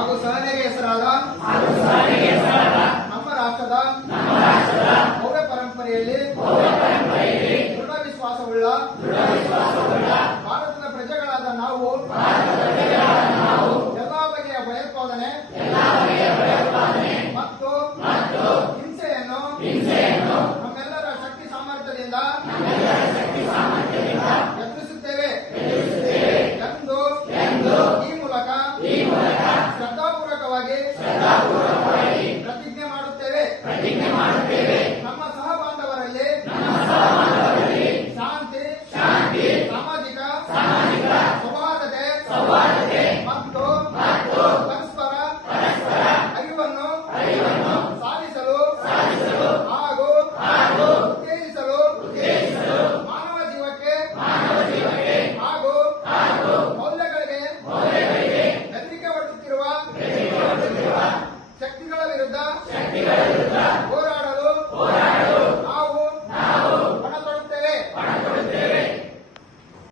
ಹಾಗೂ ಸಹನೆಗೆ ಹೆಸರಾದ ನಮ್ಮ ರಾಷ್ಟ್ರದ ಭವ್ಯ ಪರಂಪರೆಯಲ್ಲಿ ದೃಢ ವಿಶ್ವಾಸವುಳ್ಳ ಭಾರತದ ಪ್ರಜೆಗಳಾದ ನಾವು ಎಲ್ಲಾ ಬಗೆಯ ಭಯೋತ್ಪಾದನೆ ಮತ್ತು ಹಿಂಸೆಯನ್ನು ನಮ್ಮೆಲ್ಲರ ಶಕ್ತಿ ಸಾಮರ್ಥ್ಯದಿಂದ ಎದುರಿಸುತ್ತೇವೆ ಎಂದು ಈ ಮೂಲಕ ಶ್ರದ್ಧಾಪೂರ್ವಕವಾಗಿ